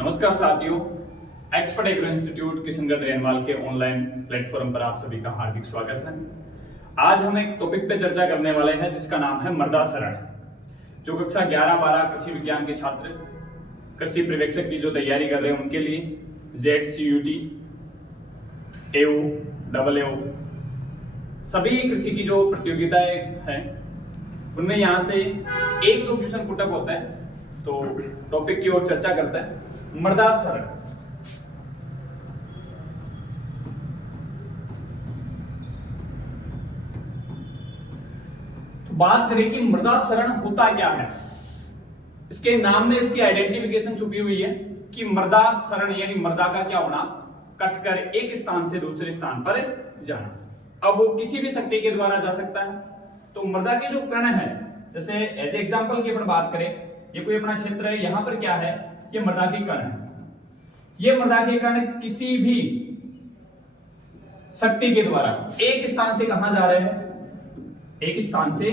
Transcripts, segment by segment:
नमस्कार साथियों, expert agro institute Kishangarh renewal के ऑनलाइन प्लेटफॉर्म पर आप सभी का हार्दिक स्वागत है। आज हम एक टॉपिक पे चर्चा करने वाले हैं जिसका नाम है मृदा शरण। जो कक्षा 11-12 कृषि विज्ञान के छात्र कृषि पर्यवेक्षक की जो तैयारी कर रहे हैं उनके लिए ZCUT, AO, AAO सभी कृषि की जो प्रतियोगिताएं हैं उनमें यहाँ से 1-2 क्वेश्चन पुटअप होता है। तो टॉपिक की ओर चर्चा करते हैं मृदा शरण। तो बात करें कि मृदा शरण होता क्या है। इसके नाम में इसकी आइडेंटिफिकेशन छुपी हुई है कि मृदा शरण यानी मृदा का क्या होना, कटकर एक स्थान से दूसरे स्थान पर जाना। अब वो किसी भी शक्ति के द्वारा जा सकता है। तो मृदा के जो कण है, जैसे एज एग्जांपल की अपन बात करें, ये कोई अपना क्षेत्र है, यहां पर क्या है, ये मृदा के कण है। ये मृदा के कण किसी भी शक्ति के द्वारा एक स्थान से कहां जा रहे हैं, एक स्थान से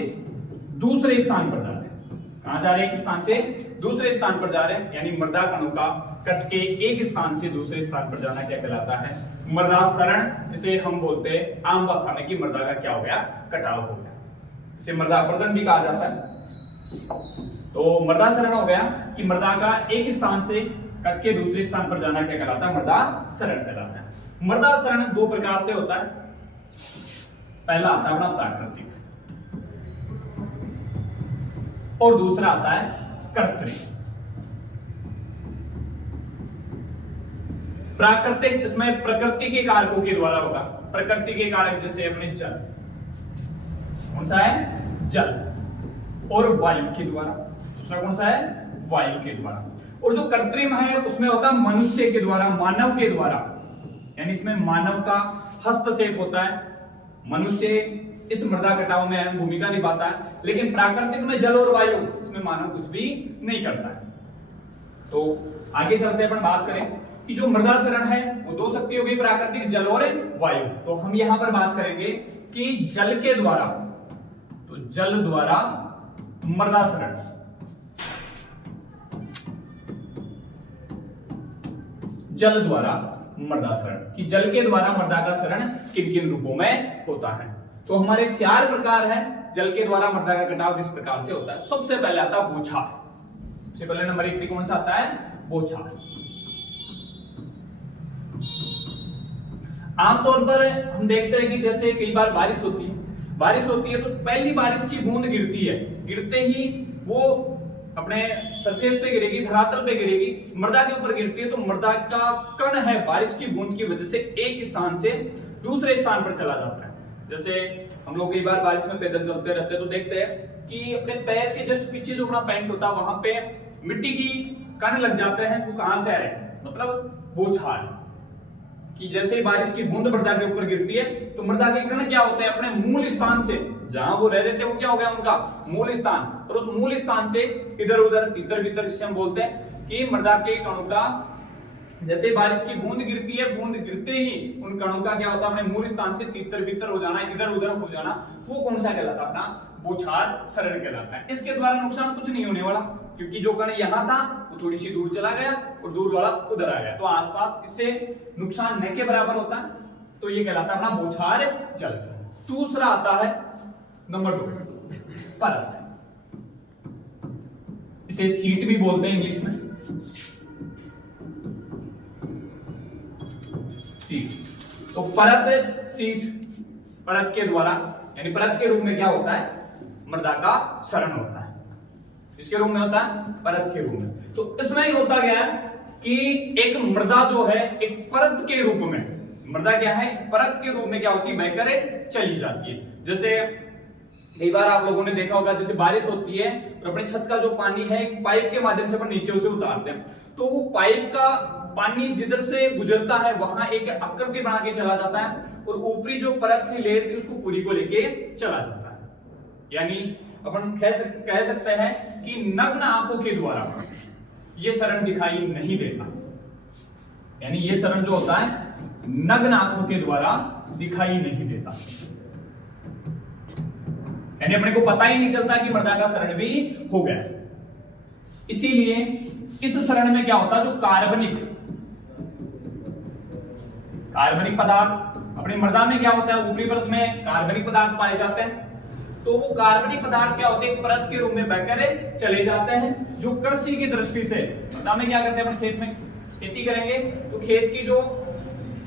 दूसरे स्थान पर जा रहे हैं। कहां जा रहे हैं, एक स्थान से दूसरे स्थान पर जा रहे हैं, यानी मृदा कणों का कट के एक स्थान से दूसरे स्थान पर जाना क्या कहलाता है, मृदा शरण। इसे हम बोलते हैं आम भाषा में कि मृदा का क्या हो गया, कटाव हो गया। इसे मृदा अपरदन भी कहा जाता है। तो मृदा शरण हो गया कि मृदा का एक स्थान से कट के दूसरे स्थान पर जाना क्या कहलाता है, मृदा शरण कहलाता है। मृदा शरण दो प्रकार से होता है। पहला आता है अपना प्राकृतिक और दूसरा आता है कृत्रिम। प्राकृतिक इसमें प्रकृति के कारकों के द्वारा होगा। प्रकृति के कारक जैसे अपने जल, कौन सा है, जल, और वायु के द्वारा। दूसरा कौन सा है, वायु के द्वारा। और जो कृत्रिम है उसमें होता है मनुष्य के द्वारा, मानव के द्वारा, यानी इसमें मानव का हस्तक्षेप होता है। मनुष्य इस मृदा कटाव में अहम भूमिका निभाता है, लेकिन प्राकृतिक में जल और वायु, इसमें मानव कुछ भी नहीं करता है। तो आगे चलते अपन बात करें कि जो मृदा शरण है वो दो शक्ति हो गई, प्राकृतिक, जल और वायु। तो हम यहां पर बात करेंगे कि जल के द्वारा, तो जल द्वारा मृदा शरण, जल द्वारा मृदा शरण, कि जल के द्वारा मृदा का शरण किन किन रूपों में होता है। तो हमारे 4 प्रकार है जल के द्वारा मृदा का कटाव किस प्रकार से होता है। सबसे पहले आता है बौछार। सबसे पहले नंबर 1 पे कौन सा आता है, बौछार। आमतौर पर हम देखते हैं कि जैसे कई बार बारिश होती है तो पहली बारिश की बूंद गिरती है, गिरते ही वो अपने सरफेस पे गिरेगी, धरातल पे गिरेगी, मृदा के ऊपर गिरती है। तो मृदा का कण है बारिश की बूंद की वजह से एक स्थान से दूसरे स्थान पर चला जाता है। जैसे हम लोग कई बार बारिश में पैदल चलते रहते हैं तो देखते हैं कि अपने पैर के जस्ट पीछे जो अपना पैंट होता है वहां पे मिट्टी की कण लग जाते हैं। वो कहां से आए, मतलब बौछार, कि जैसे बारिश की बूंद मृदा के ऊपर गिरती है तो मृदा के कण क्या होते हैं, अपने मूल स्थान से, जहां वो रह रहे थे वो क्या हो गया उनका मूल स्थान, और उस मूल स्थान से इधर उधर तितर बितर, जिसे हम बोलते हैं कि मृदा के कणों का जैसे बारिश की बूंद गिरती है, बूंद गिरते ही उन कणों का क्या होता है, अपने मूल स्थान से तितर बितर हो जाना, इधर उधर हो जाना, वो कौन सा कहलाता है, अपना बौछार शरण कहलाता है। इसके द्वारा नुकसान कुछ नहीं होने वाला, क्योंकि जो कण यहाँ था वो थोड़ी सी दूर चला गया और दूर वाला उधर आ गया, तो आसपास इससे नुकसान न के बराबर होता है। तो ये कहलाता है अपना बौछार जल शरण। दूसरा आता है नंबर 2, परत। इसे सीट भी बोलते हैं इंग्लिश में, सीट। तो परत, सीट, परत के द्वारा यानी परत के रूप में क्या होता है, मृदा का शरण होता है। इसके रूप में होता है परत के रूप में। तो इसमें ही होता गया कि एक मृदा जो है एक परत के रूप में, मृदा क्या है, परत के रूप में क्या होती है, बहकर चली जाती है। जैसे कई बार आप लोगों ने देखा होगा, जैसे बारिश होती है और अपने छत का जो पानी है एक पाइप के माध्यम से अपन नीचे उसे उतारते हैं, तो वो पाइप का पानी जिधर से गुजरता है वहां एक आकृति बना के चला जाता है और ऊपरी जो परत थी, लेयर थी, उसको पूरी को लेके चला जाता है। यानी अपन कह सकते हैं कि नग्न आंखों के द्वारा ये शरण दिखाई नहीं देता। यानी ये शरण जो होता है नग्न आंखों के द्वारा दिखाई नहीं देता, यानी अपने को पता ही नहीं चलता कि मृदा का शरण भी हो गया। इसीलिए इस सरण में क्या होता है, जो कार्बनिक पदार्थ, अपनी मृदा में क्या होता है, ऊपरी परत में कार्बनिक पदार्थ पाए जाते हैं, तो वो कार्बनिक पदार्थ क्या होते हैं, परत के रूप में बहकर चले जाते हैं, जो कृषि की दृष्टि से मृदा में क्या करते हैं, अपन खेत में खेती करेंगे तो खेत की जो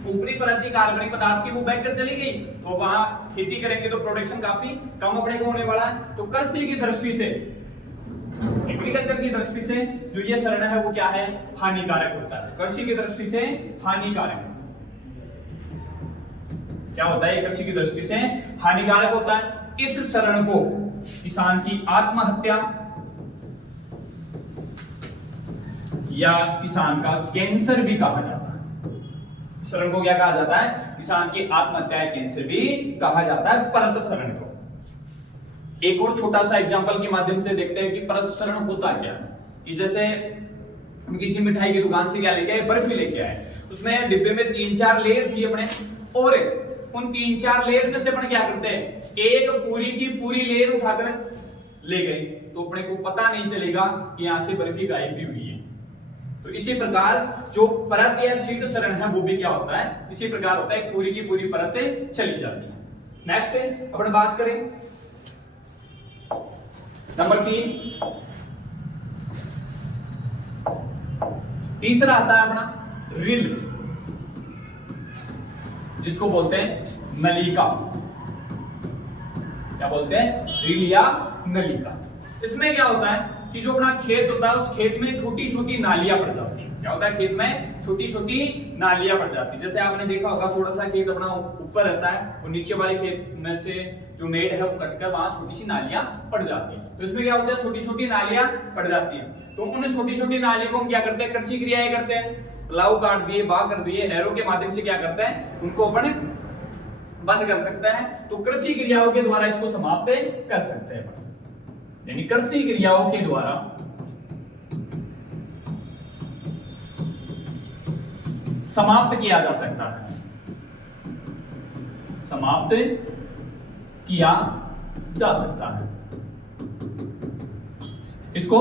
ऊपरी परत की कार्बनिक पदार्थ की वो बहकर चली गई, तो वहां खेती करेंगे तो प्रोडक्शन काफी कम अपने को होने वाला है। तो कृषि की दृष्टि से, एग्रीकल्चर की दृष्टि से जो ये सरण है वो क्या है, हानिकारक होता है। कृषि की दृष्टि से हानिकारक क्या होता है, कृषि की दृष्टि से हानिकारक होता है। इस सरण को किसान की आत्महत्या या किसान का कैंसर भी कहा जाता है। सरण को क्या कहा जाता है, किसान की आत्महत्या या कैंसर भी कहा जाता है परत सरण को। एक और छोटा सा एग्जांपल के माध्यम से देखते हैं कि परत सरण होता क्या है। कि जैसे हम किसी मिठाई की दुकान से क्या लेके आए, बर्फी लेके आए, उसमें डिब्बे में 3-4 लेयर थी अपने, और उन 3-4 लेयर में से अपन क्या करते हैं, एक पूरी की पूरी लेयर उठाकर ले गए, तो अपने को पता नहीं चलेगा कि यहां से बर्फी गायब भी हुई है। तो इसी प्रकार जो परत या शीत सरण है वो भी क्या होता है, इसी प्रकार होता है, पूरी की पूरी परतें चली जाती है। नेक्स्ट अपन बात करें नंबर 3, तीसरा आता है अपना रिल, जिसको बोलते हैं नलिका। क्या बोलते हैं, रिल या नलिका। इसमें क्या होता है कि जो अपना खेत होता है उस खेत में छोटी छोटी नालियां पड़ जाती हैं। क्या होता है, खेत में छोटी छोटी नालियां पड़ जाती है। जैसे आपने देखा होगा, थोड़ा सा खेत अपना ऊपर रहता है और नीचे वाले खेत में से जो मेड़ है वो कटकर वहां छोटी सी नालियां पड़ जाती है। तो इसमें क्या होता है, छोटी छोटी नालियां पड़ जाती है। तो उन छोटी छोटी नालियों को हम क्या करते हैं, कृषि क्रियाएं करते हैं, प्लाऊ काट दिए, बा कर दिए, एरो के माध्यम से क्या करते हैं, उनको अपन बंद कर सकते हैं। तो कृषि क्रियाओं के द्वारा इसको समाप्त कर सकते हैं, यानी कृषि क्रियाओं के द्वारा समाप्त किया जा सकता है, समाप्त किया जा सकता है। इसको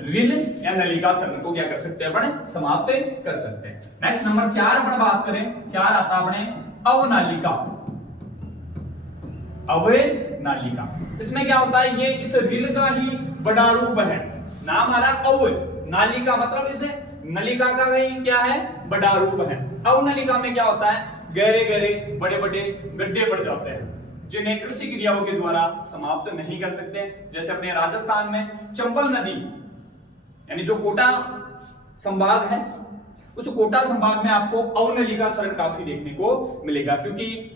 रिल या नलिका सरण को क्या कर सकते हैं, अपन समाप्त कर सकते हैं। नेक्स्ट नंबर 4 अपन बात करें, 4 आता अपने अवनालिका। अवनालिका, इसमें क्या होता है, ये इस रिल का ही बड़ा रूप है। नाम आ रहा अव, नालिका मतलब इसे नलिका का ही क्या है, बड़ा रूप है। अवनलिका में क्या होता है, गहरे गहरे बड़े बड़े गड्ढे पड़ जाते हैं, जिन्हें कृषि क्रियाओं के द्वारा समाप्त नहीं कर सकते। जैसे अपने राजस्थान में चंबल नदी, यानी जो कोटा संभाग है, उस कोटा संभाग में आपको अवनलिका सरण काफी देखने को मिलेगा, क्योंकि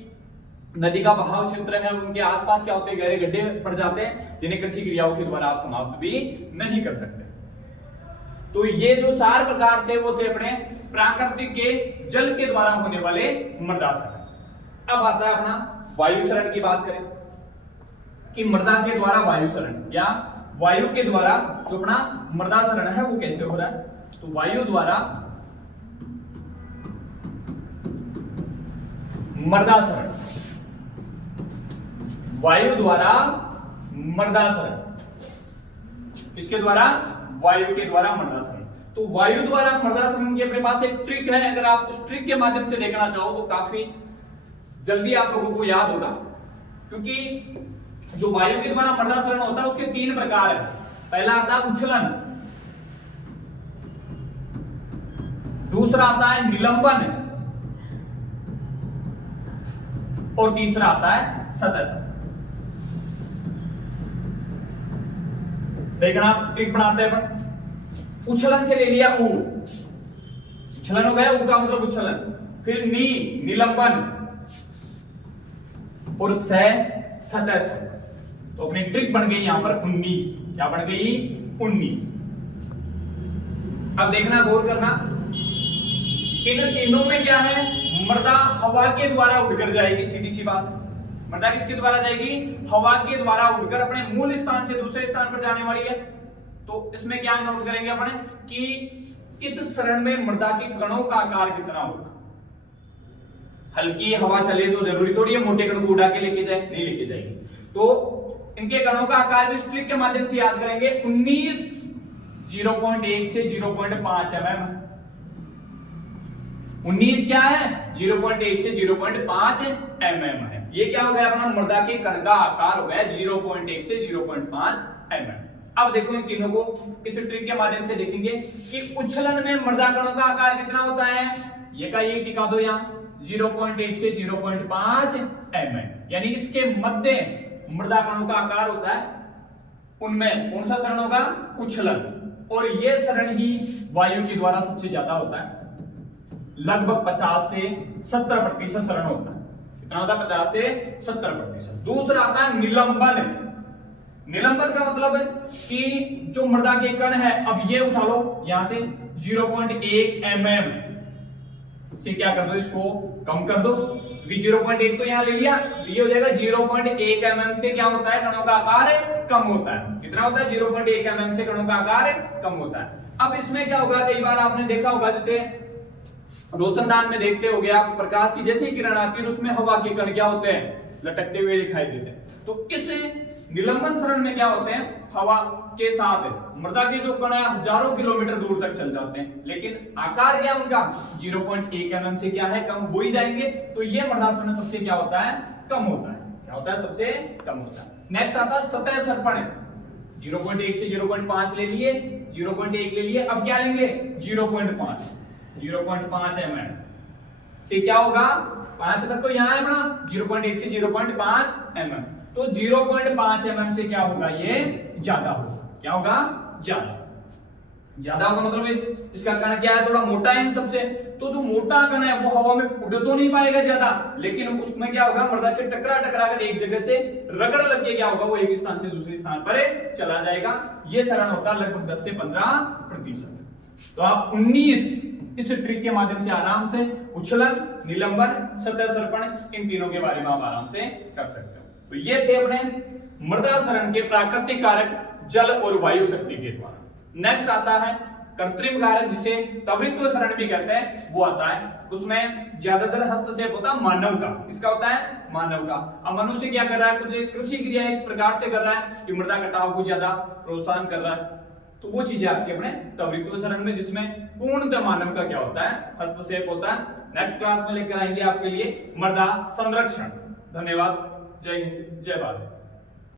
नदी का बहाव क्षेत्र है, उनके आसपास क्या होते हैं, गहरे गड्ढे पड़ जाते हैं, जिन्हें कृषि क्रियाओं के द्वारा आप समाप्त भी नहीं कर सकते। तो ये जो 4 प्रकार थे वो थे अपने प्राकृतिक के जल के द्वारा होने वाले मृदा सरण। अब आता है अपना वायु सरण की बात करें कि मृदा के द्वारा वायु सरण या वायु के द्वारा जो अपना मृदा सरण है वो कैसे हो रहा है। तो वायु द्वारा मृदा सरण, वायु द्वारा मृदा सरण, किसके द्वारा, वायु के द्वारा मृदा सरण। तो वायु द्वारा मृदा सरण की अपने पास एक ट्रिक है, अगर आप उस ट्रिक के माध्यम से देखना चाहो तो काफी जल्दी आप लोगों को याद होगा, क्योंकि जो वायु के द्वारा मृदा सरण होता है उसके 3 प्रकार है। पहला आता है उछलन, दूसरा आता है निलंबन, और तीसरा आता है सतह सरण। देखना ट्रिक बनाते हैं अपन। उछलन से ले लिया ऊ, उछलन हो गया, ऊ का मतलब उछलन, फिर नी निलंबन, और सतह सरण। तो अपनी ट्रिक बन गई यहां पर 19। क्या बन गई, 19। अब देखना, गौर करना, इन तीनों में क्या है, मृदा हवा के द्वारा उड़कर जाएगी, सीधी सी बात। मृदा किसके द्वारा जाएगी, हवा के द्वारा उड़कर अपने मूल स्थान से दूसरे स्थान पर जाने वाली है। तो इसमें क्या नोट करेंगे अपन कि इस सरण में मृदा के कणों का आकार कितना होगा। हल्की हवा चले तो जरूरी थोड़ी है मोटे कण को उड़ा के लेके जाए, नहीं लेके जाएगी। तो इनके कणों का आकार भी ट्रिक के माध्यम से याद करेंगे। 19 0.1 से 0.5 mm। 19 क्या है? 0.1 से 0.5 mm है। ये क्या हो गया अपना मृदा के कण का आकार हो गया 0.1 से 0.5 mm। अब देखो इन तीनों को इस ट्रिक के माध्यम से देखेंगे कि उछलन में मृदा कणों का आकार कितना होता है। ये का ये टिका दो यहाँ 0.1 से 0.5 mm, यानी इसके मध्य मृदा कणों का आकार होता है। उनमें कौन सा सरण होगा? उछलन। और ये सरण ही वायु के द्वारा सबसे ज्यादा होता है, लगभग 50 से 70% सरण होता है। कितना होता है? 50 से 70%। दूसरा आता है निलंबन। निलंबन का मतलब है कि जो मृदा के कण है, अब ये उठा लो यहां से 0.1 mm से क्या कर दो, इसको कम कर दो। 0.1 तो यहां ले लिया, ये हो जाएगा 0.1 mm से क्या होता है? कणों का आकार कम होता है। कितना होता है? 0.1 mm से कणों का आकार कम होता है। अब इसमें क्या होगा, कई बार आपने देखा होगा जैसे रोशनदान में देखते होगे आप, प्रकाश की जैसी किरण आती है उसमें हवा के कण क्या होते हैं? लटकते हुए दिखाई देते हैं। तो इस निलंबन सरण में क्या होते हैं? हवा के साथ मृदा के जो कण है हजारों किलोमीटर दूर तक चल जाते हैं, लेकिन आकार क्या उनका 0.1 mm से क्या है? कम हो ही जाएंगे। तो ये मृदा सरण सबसे क्या होता है? कम होता है। क्या होता है? सबसे कम होता है। नेक्स्ट आता है सतह सर्पण। 0.1 से 0.5 ले लिए, 0.1 ले लिए, अब क्या लेंगे? 0.5 mm से क्या होगा? 5 तक तो यहां है अपना 0.1 से 0.5 mm। तो 0.5 mm से क्या होगा? ये ज्यादा होगा। क्या होगा? ज्यादा होगा मतलब इसका कण क्या है? थोड़ा मोटा है इन सबसे। तो जो मोटा कण है वो हवा में उड़ तो नहीं पाएगा ज्यादा, लेकिन उसमें क्या होगा? मृदा से टकरा कर एक जगह से रगड़ लग के क्या होगा? वो एक स्थान से दूसरे स्थान पर चला जाएगा। ये सरण होता है लगभग 10 से 15%। तो आप 19 इस ट्रिक के माध्यम से आराम से उछलन, निलंबन, सतह सर्पण, इन तीनों के बारे में आप आराम से कर सकते हो। तो ये थे अपने मृदा सरण के प्राकृतिक कारक जल और वायु शक्ति के द्वारा। नेक्स्ट आता है कृत्रिम कारक, जिसे त्वरित सरण भी कहते हैं, वो आता है। उसमें ज्यादातर हस्तक्षेप होता है मानव का। किसका होता है? मानव का। अब मनुष्य क्या कर रहा है? कुछ कृषि क्रिया इस प्रकार से कर रहा है कि मृदा कटाव को ज्यादा प्रोत्साहन कर रहा है। तो वो चीजें आती है अपने त्वरित सरण में, जिसमें पूर्णतः मानव का क्या होता है? हस्तक्षेप होता है। नेक्स्ट क्लास में लेकर आएंगे आपके लिए मृदा संरक्षण। धन्यवाद। जय हिंद, जय भारत।